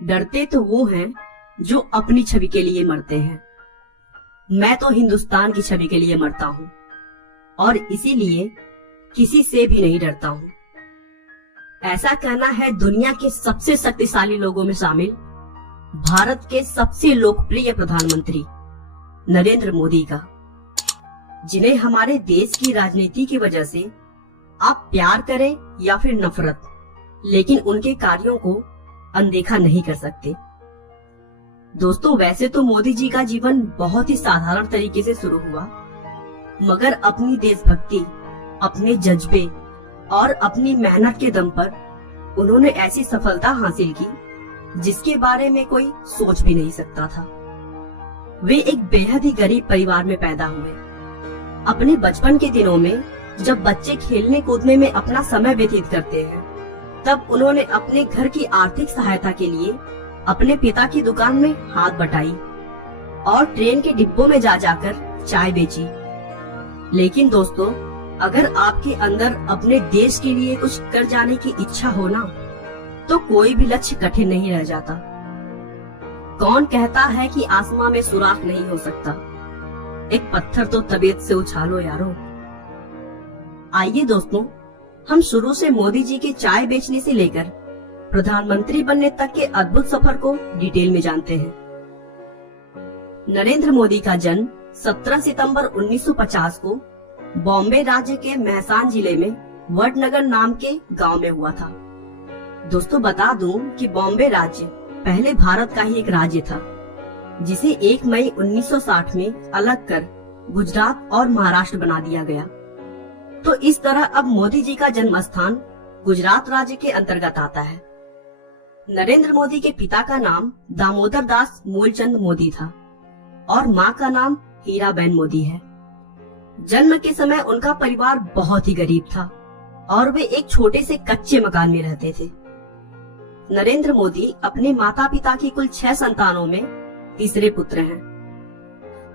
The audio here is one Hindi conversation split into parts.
डरते तो वो हैं जो अपनी छवि के लिए मरते हैं। मैं तो हिंदुस्तान की छवि के लिए मरता हूँ और इसीलिए किसी से भी नहीं डरता हूँ। ऐसा कहना है दुनिया के सबसे शक्तिशाली लोगों में शामिल भारत के सबसे लोकप्रिय प्रधानमंत्री नरेंद्र मोदी का, जिन्हें हमारे देश की राजनीति की वजह से आप प्यार करें या फिर नफरत, लेकिन उनके कार्यों को अनदेखा नहीं कर सकते। दोस्तों, वैसे तो मोदी जी का जीवन बहुत ही साधारण तरीके से शुरू हुआ, मगर अपनी देशभक्ति, अपने जज्बे और अपनी मेहनत के दम पर उन्होंने ऐसी सफलता हासिल की जिसके बारे में कोई सोच भी नहीं सकता था। वे एक बेहद ही गरीब परिवार में पैदा हुए। अपने बचपन के दिनों में जब बच्चे खेलने कूदने में अपना समय व्यतीत करते हैं, तब उन्होंने अपने घर की आर्थिक सहायता के लिए अपने पिता की दुकान में हाथ बटाई और ट्रेन के डिब्बों में जा जाकर चाय बेची। लेकिन दोस्तों, अगर आपके अंदर अपने देश के लिए कुछ कर जाने की इच्छा हो ना, तो कोई भी लक्ष्य कठिन नहीं रह जाता। कौन कहता है कि आसमां में सुराख नहीं हो सकता? एक पत्थर तो तबीयत से उछालो यारो। आइए दोस्तों, हम शुरू से मोदी जी के चाय बेचने से लेकर प्रधानमंत्री बनने तक के अद्भुत सफर को डिटेल में जानते हैं। नरेंद्र मोदी का जन्म 17 सितंबर 1950 को बॉम्बे राज्य के मेहसान जिले में वडनगर नाम के गांव में हुआ था। दोस्तों, बता दूं कि बॉम्बे राज्य पहले भारत का ही एक राज्य था, जिसे 1 मई 1960 में अलग कर गुजरात और महाराष्ट्र बना दिया गया। तो इस तरह अब मोदी जी का जन्म स्थान गुजरात राज्य के अंतर्गत आता है। नरेंद्र मोदी के पिता का नाम दामोदर दास मूलचंद मोदी था और माँ का नाम हीराबेन मोदी है। जन्म के समय उनका परिवार बहुत ही गरीब था और वे एक छोटे से कच्चे मकान में रहते थे। नरेंद्र मोदी अपने माता पिता की कुल 6 संतानों में तीसरे पुत्र हैं।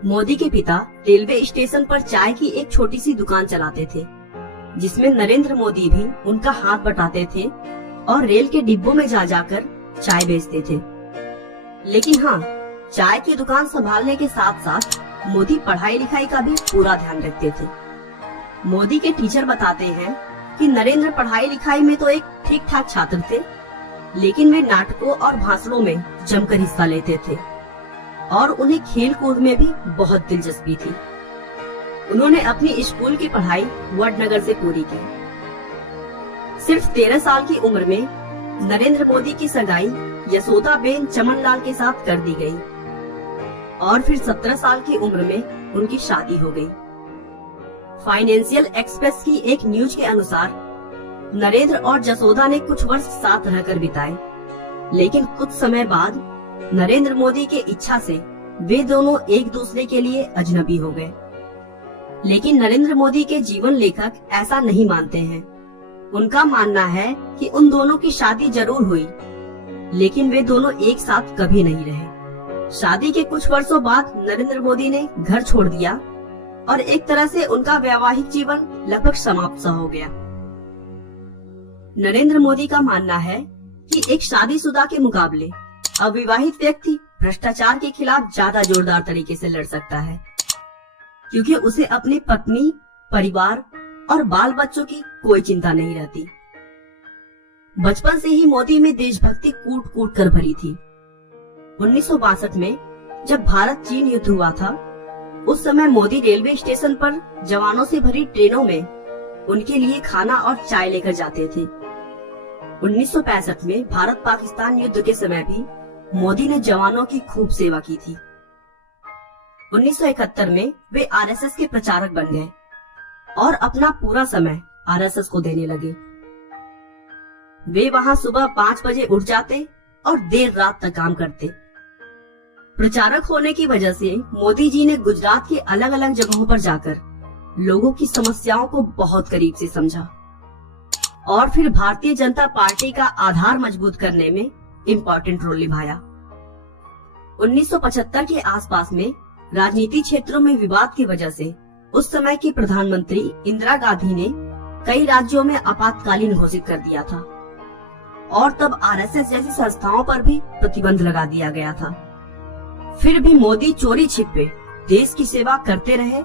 मोदी के पिता रेलवे स्टेशन पर चाय की एक छोटी सी दुकान चलाते थे, जिसमें नरेंद्र मोदी भी उनका हाथ बटाते थे और रेल के डिब्बों में जा जाकर चाय बेचते थे। लेकिन हाँ, चाय की दुकान संभालने के साथ साथ मोदी पढ़ाई लिखाई का भी पूरा ध्यान रखते थे। मोदी के टीचर बताते हैं कि नरेंद्र पढ़ाई लिखाई में तो एक ठीक ठाक छात्र थे, लेकिन वे नाटकों और भाषणों में जमकर हिस्सा लेते थे और उन्हें खेल कूद में भी बहुत दिलचस्पी थी। उन्होंने अपनी स्कूल की पढ़ाई वडनगर से पूरी की। सिर्फ 13 साल की उम्र में नरेंद्र मोदी की सगाई यशोदाबेन चमनलाल के साथ कर दी गई और फिर 17 साल की उम्र में उनकी शादी हो गई। फाइनेंशियल एक्सप्रेस की एक न्यूज के अनुसार नरेंद्र और जसोदा ने कुछ वर्ष साथ रहकर बिताए, लेकिन कुछ समय बाद नरेंद्र मोदी के इच्छा से वे दोनों एक दूसरे के लिए अजनबी हो गए। लेकिन नरेंद्र मोदी के जीवन लेखक ऐसा नहीं मानते हैं। उनका मानना है कि उन दोनों की शादी जरूर हुई, लेकिन वे दोनों एक साथ कभी नहीं रहे। शादी के कुछ वर्षों बाद नरेंद्र मोदी ने घर छोड़ दिया और एक तरह से उनका वैवाहिक जीवन लगभग समाप्त सा हो गया। नरेंद्र मोदी का मानना है कि एक शादीशुदा के मुकाबले अविवाहित व्यक्ति भ्रष्टाचार के खिलाफ ज्यादा जोरदार तरीके से लड़ सकता है, क्योंकि उसे अपनी पत्नी, परिवार और बाल बच्चों की कोई चिंता नहीं रहती। बचपन से ही मोदी में देशभक्ति कूट कूट कर भरी थी। 1962 में जब भारत चीन युद्ध हुआ था, उस समय मोदी रेलवे स्टेशन पर जवानों से भरी ट्रेनों में उनके लिए खाना और चाय लेकर जाते थे। 1965 में भारत पाकिस्तान युद्ध के समय भी मोदी ने जवानों की खूब सेवा की थी। 1971 में वे आरएसएस के प्रचारक बन गए और अपना पूरा समय आरएसएस को देने लगे। वे वहां सुबह 5 बजे उठ जाते और देर रात तक काम करते। प्रचारक होने की वजह से मोदी जी ने गुजरात के अलग अलग जगहों पर जाकर लोगों की समस्याओं को बहुत करीब से समझा और फिर भारतीय जनता पार्टी का आधार मजबूत करने में इम्पोर्टेंट रोल निभाया। 1975 के आसपास में राजनीति क्षेत्रों में विवाद की वजह से उस समय की प्रधानमंत्री इंदिरा गांधी ने कई राज्यों में आपातकालीन घोषित कर दिया था और तब आरएसएस जैसी संस्थाओं पर भी प्रतिबंध लगा दिया गया था। फिर भी मोदी चोरी छिपे देश की सेवा करते रहे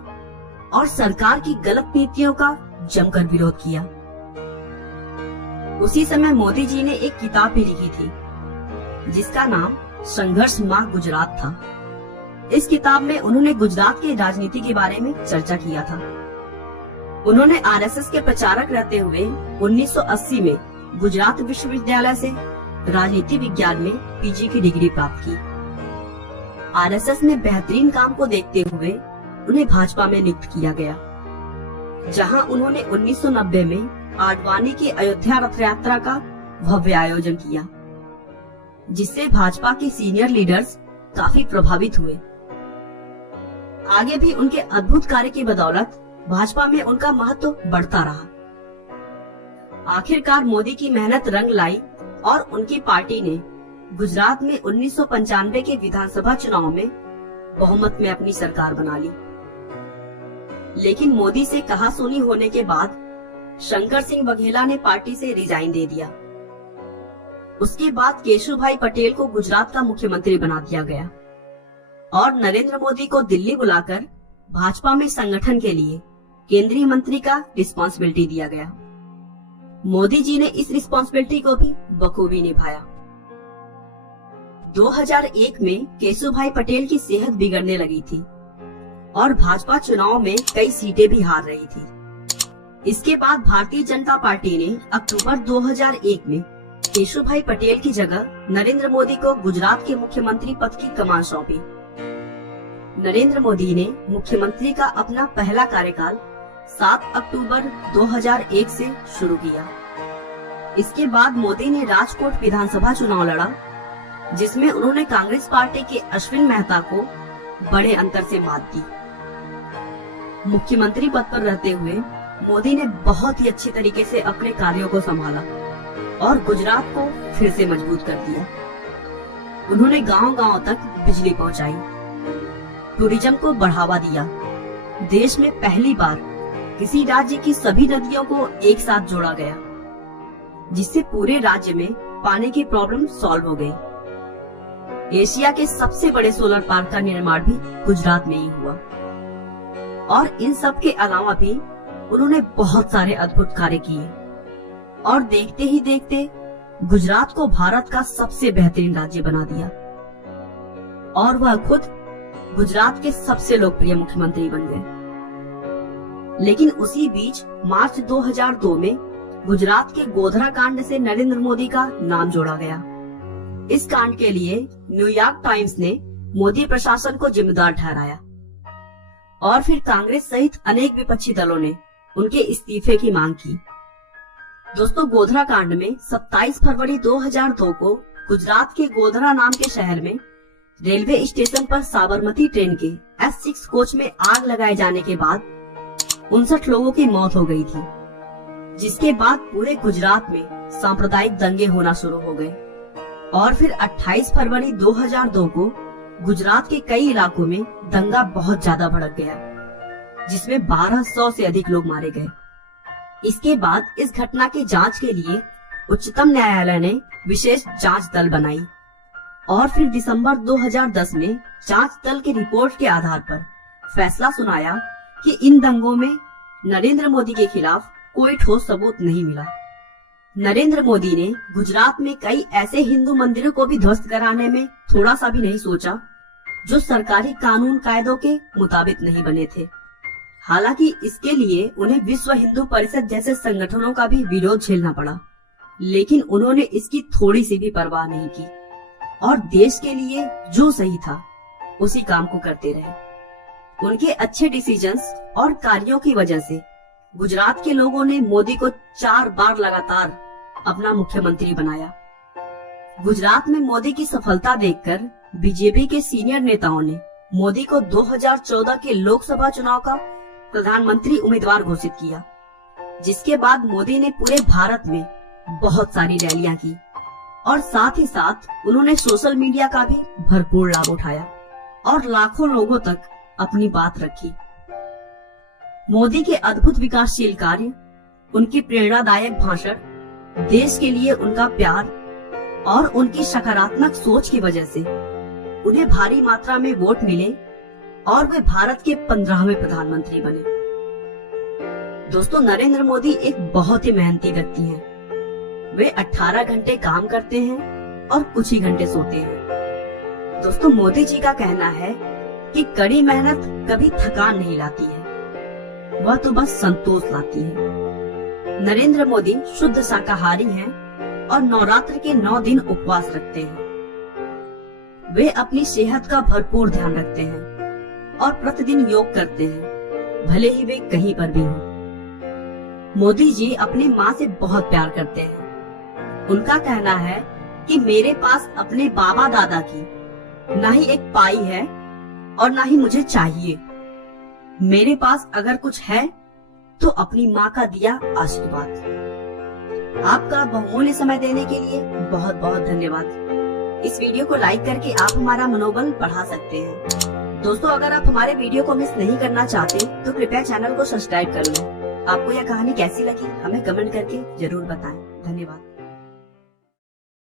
और सरकार की गलत नीतियों का जमकर विरोध किया। उसी समय मोदी जी ने एक किताब भी लिखी थी जिसका नाम संघर्ष माह गुजरात था। इस किताब में उन्होंने गुजरात की राजनीति के बारे में चर्चा किया था। उन्होंने आरएसएस के प्रचारक रहते हुए 1980 में गुजरात विश्वविद्यालय से राजनीति विज्ञान में पीजी की डिग्री प्राप्त की। आरएसएस में बेहतरीन काम को देखते हुए उन्हें भाजपा में नियुक्त किया गया, जहां उन्होंने 1990 में आडवाणी की अयोध्या रथ यात्रा का भव्य आयोजन किया, जिससे भाजपा के सीनियर लीडर्स काफी प्रभावित हुए। आगे भी उनके अद्भुत कार्य की बदौलत भाजपा में उनका महत्व बढ़ता रहा। आखिरकार मोदी की मेहनत रंग लाई और उनकी पार्टी ने गुजरात में 1995 के विधानसभा चुनाव में बहुमत में अपनी सरकार बना ली। लेकिन मोदी से कहासुनी होने के बाद शंकर सिंह बघेला ने पार्टी से रिजाइन दे दिया। उसके बाद केशुभाई पटेल को गुजरात का मुख्यमंत्री बना दिया गया और नरेंद्र मोदी को दिल्ली बुलाकर भाजपा में संगठन के लिए केंद्रीय मंत्री का रिस्पॉन्सिबिलिटी दिया गया। मोदी जी ने इस रिस्पॉन्सिबिलिटी को भी बखूबी निभाया। 2001 में केशुभाई पटेल की सेहत बिगड़ने लगी थी और भाजपा चुनाव में कई सीटें भी हार रही थी। इसके बाद भारतीय जनता पार्टी ने अक्टूबर 2001 में केशुभाई पटेल की जगह नरेंद्र मोदी को गुजरात के मुख्यमंत्री पद की कमान सौंपी। नरेंद्र मोदी ने मुख्यमंत्री का अपना पहला कार्यकाल 7 अक्टूबर 2001 से शुरू किया। इसके बाद मोदी ने राजकोट विधानसभा चुनाव लड़ा, जिसमें उन्होंने कांग्रेस पार्टी के अश्विन मेहता को बड़े अंतर से मात दी। मुख्यमंत्री पद पर रहते हुए मोदी ने बहुत ही अच्छी तरीके से अपने कार्यों को संभाला और गुजरात को फिर से मजबूत कर दिया। उन्होंने गांव-गांव तक बिजली पहुंचाई, टूरिज्म को बढ़ावा दिया। देश में पहली बार किसी राज्य की सभी नदियों को एक साथ जोड़ा गया, जिससे पूरे राज्य में पानी की प्रॉब्लम सॉल्व हो गई। एशिया के सबसे बड़े सोलर पार्क का निर्माण भी गुजरात में ही हुआ और इन सब के अलावा भी उन्होंने बहुत सारे अद्भुत कार्य किए और देखते ही देखते गुजरात को भारत का सबसे बेहतरीन राज्य बना दिया और वह खुद गुजरात के सबसे लोकप्रिय मुख्यमंत्री बन गए। लेकिन उसी बीच मार्च 2002 में गुजरात के गोधरा कांड से नरेंद्र मोदी का नाम जोड़ा गया। इस कांड के लिए न्यूयॉर्क टाइम्स ने मोदी प्रशासन को जिम्मेदार ठहराया और फिर कांग्रेस सहित अनेक विपक्षी दलों ने उनके इस्तीफे की मांग की। दोस्तों, गोधरा कांड में 27 फरवरी 2002 को गुजरात के गोधरा नाम के शहर में रेलवे स्टेशन पर साबरमती ट्रेन के S6 कोच में आग लगाए जाने के बाद 59 लोगों की मौत हो गई थी, जिसके बाद पूरे गुजरात में सांप्रदायिक दंगे होना शुरू हो गए और फिर 28 फरवरी 2002 को गुजरात के कई इलाकों में दंगा बहुत ज्यादा भड़क गया, जिसमें 1200 से अधिक लोग मारे गए। इसके बाद इस घटना के जांच के लिए उच्चतम न्यायालय ने विशेष जांच दल बनाई और फिर दिसंबर 2010 में जांच दल की रिपोर्ट के आधार पर फैसला सुनाया कि इन दंगों में नरेंद्र मोदी के खिलाफ कोई ठोस सबूत नहीं मिला। नरेंद्र मोदी ने गुजरात में कई ऐसे हिंदू मंदिरों को भी ध्वस्त कराने में थोड़ा सा भी नहीं सोचा जो सरकारी कानून कायदों के मुताबिक नहीं बने थे। हालांकि इसके लिए उन्हें विश्व हिंदू परिषद जैसे संगठनों का भी विरोध झेलना पड़ा, लेकिन उन्होंने इसकी थोड़ी सी भी परवाह नहीं की और देश के लिए जो सही था उसी काम को करते रहे। उनके अच्छे डिसीजंस और कार्यों की वजह से गुजरात के लोगों ने मोदी को 4 बार लगातार अपना मुख्यमंत्री बनाया। गुजरात में मोदी की सफलता देखकर बीजेपी के सीनियर नेताओं ने मोदी को 2014 के लोकसभा चुनाव का प्रधानमंत्री उम्मीदवार घोषित किया, जिसके बाद मोदी ने पूरे भारत में बहुत सारी रैलियां की और साथ ही साथ उन्होंने सोशल मीडिया का भी भरपूर लाभ उठाया और लाखों लोगों तक अपनी बात रखी। मोदी के अद्भुत विकासशील कार्य, उनकी प्रेरणादायक भाषण, देश के लिए उनका प्यार और उनकी सकारात्मक सोच की वजह से उन्हें भारी मात्रा में वोट मिले और वे भारत के 15वें प्रधानमंत्री बने। दोस्तों, नरेंद्र मोदी एक बहुत ही मेहनती व्यक्ति हैं। वे 18 घंटे काम करते हैं और कुछ ही घंटे सोते हैं। दोस्तों, मोदी जी का कहना है कि कड़ी मेहनत कभी थकान नहीं लाती है, वह तो बस संतोष लाती है। नरेंद्र मोदी शुद्ध शाकाहारी हैं और नवरात्र के 9 दिन उपवास रखते हैं। वे अपनी सेहत का भरपूर ध्यान रखते हैं और प्रतिदिन योग करते हैं, भले ही वे कहीं पर भी हों। मोदी जी अपनी माँ से बहुत प्यार करते हैं। उनका कहना है कि मेरे पास अपने बाबा दादा की ना ही एक पाई है और ना ही मुझे चाहिए। मेरे पास अगर कुछ है तो अपनी माँ का दिया आशीर्वाद। आपका बहुमूल्य समय देने के लिए बहुत बहुत धन्यवाद। इस वीडियो को लाइक करके आप हमारा मनोबल बढ़ा सकते हैं। दोस्तों, अगर आप हमारे वीडियो को मिस नहीं करना चाहते तो कृपया चैनल को सब्सक्राइब कर लें। आपको यह कहानी कैसी लगी हमें कमेंट करके जरूर बताएं। धन्यवाद।